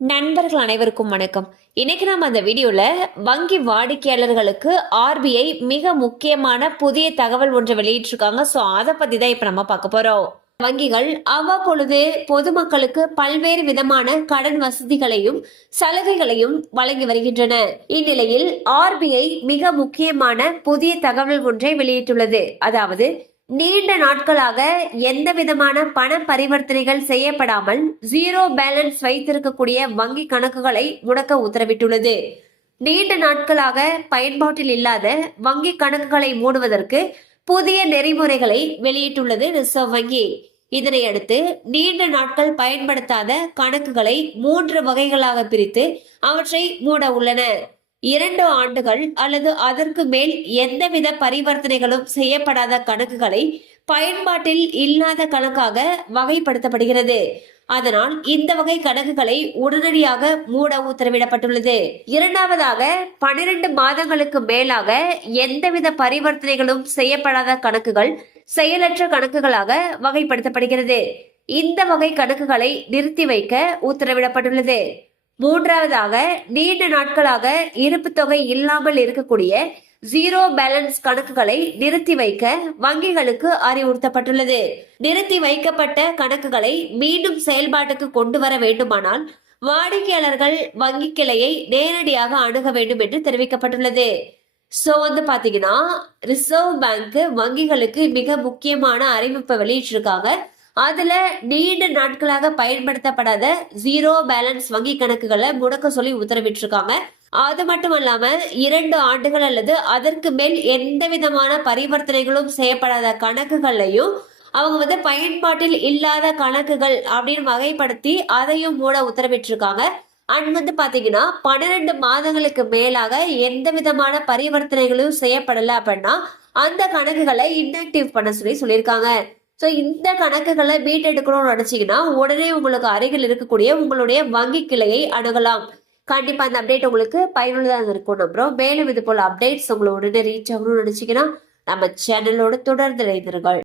நண்பர்கள் அனைவருக்கும் வணக்கம். இன்னைக்கு நம்ம அந்த வீடியோல வங்கி வாடிக்கையாளர்களுக்கு ஆர்பிஐ மிக முக்கியமான புதிய தகவல் ஒன்று வெளியிட்டிருக்காங்க. சோ அதை பத்தி தான் இப்ப நம்ம பார்க்க போறோம். வங்கிகள் அவ்வப்பொழுது பொதுமக்களுக்கு பல்வேறு விதமான கடன் வசதிகளையும் சலுகைகளையும் வழங்கி வருகின்றன. இந்நிலையில் ஆர்பிஐ மிக முக்கியமான புதிய தகவல் ஒன்றை வெளியிட்டுள்ளது. அதாவது நீண்ட நாட்களாக எந்த விதமான பண பரிவர்த்தனைகள் செய்யப்படாமல் ஜீரோ பேலன்ஸ் வைத்திருக்கக்கூடிய வங்கி கணக்குகளை முடக்க உத்தரவிட்டுள்ளது. நீண்ட நாட்களாக பயன்பாட்டில் இல்லாத வங்கி கணக்குகளை மூடுவதற்கு புதிய நெறிமுறைகளை வெளியிட்டுள்ளது ரிசர்வ் வங்கி. இதனையடுத்து நீண்ட நாட்கள் பயன்படுத்தாத கணக்குகளை 3 வகைகளாக பிரித்து அவற்றை மூட உள்ளன. 2 ஆண்டுகள் அல்லது அதற்கு மேல் எந்தவித பரிவர்த்தனைகளும் செய்யப்படாத கணக்குகளை பயன்பாட்டில் இல்லாத கணக்காக வகைப்படுத்தப்படுகிறது. அதனால் இந்த வகை கணக்குகளை உடனடியாக மூட உத்தரவிடப்பட்டுள்ளது. இரண்டாவதாக 12 மாதங்களுக்கு மேலாக எந்தவித பரிவர்த்தனைகளும் செய்யப்படாத கணக்குகள் செயலற்ற கணக்குகளாக வகைப்படுத்தப்படுகிறது. இந்த வகை கணக்குகளை நிறுத்தி வைக்க உத்தரவிடப்பட்டுள்ளது. மூன்றாவதாக நீண்ட நாட்களாக இருப்பு தொகை இல்லாமல் இருக்கக்கூடிய ஜீரோ பேலன்ஸ் கணக்குகளை நிறுத்தி வைக்க வங்கிகளுக்கு அறிவுறுத்தப்பட்டுள்ளது. நிறுத்தி வைக்கப்பட்ட கணக்குகளை மீண்டும் செயல்பாட்டுக்கு கொண்டு வர வேண்டுமானால் வாடிக்கையாளர்கள் வங்கி கிளையை நேரடியாக அணுக வேண்டும் என்று தெரிவிக்கப்பட்டுள்ளது. சோ பாத்தீங்கன்னா ரிசர்வ் பேங்க் வங்கிகளுக்கு மிக முக்கியமான அறிவிப்பை வெளியிட்டிருக்காங்க. அதுல நீண்ட நாட்களாக பயன்படுத்தப்படாத ஜீரோ பேலன்ஸ் வங்கி கணக்குகளை முடக்க சொல்லி உத்தரவிட்டிருக்காங்க. அது மட்டும் இல்லாம 2 ஆண்டுகள் அல்லது அதற்கு மேல் எந்த விதமான பரிவர்த்தனைகளும் செய்யப்படாத கணக்குகளையும் அவங்க பயன்பாட்டில் இல்லாத கணக்குகள் அப்படின்னு வகைப்படுத்தி அதையும் மூட உத்தரவிட்டிருக்காங்க. அண்ட் பாத்தீங்கன்னா 12 மாதங்களுக்கு மேலாக எந்த விதமான பரிவர்த்தனைகளும் செய்யப்படல அப்படின்னா அந்த கணக்குகளை இன்ஆக்டிவ் பண்ண சொல்லியிருக்காங்க. ஸோ இந்த கணக்குகளை மீட்டெடுக்கணும்னு நினைச்சீங்கன்னா உடனே உங்களுக்கு அருகில் இருக்கக்கூடிய உங்களுடைய வங்கி கிளையை அணுகலாம். கண்டிப்பா அந்த அப்டேட் உங்களுக்கு பயனுள்ளதாக இருக்கும் நம்புறோம். மேலும் இது போல அப்டேட்ஸ் உங்களை உடனே ரீச் ஆகணும்னு நினைச்சீங்கன்னா நம்ம சேனலோட தொடர்ந்து இணைந்திருங்கள்.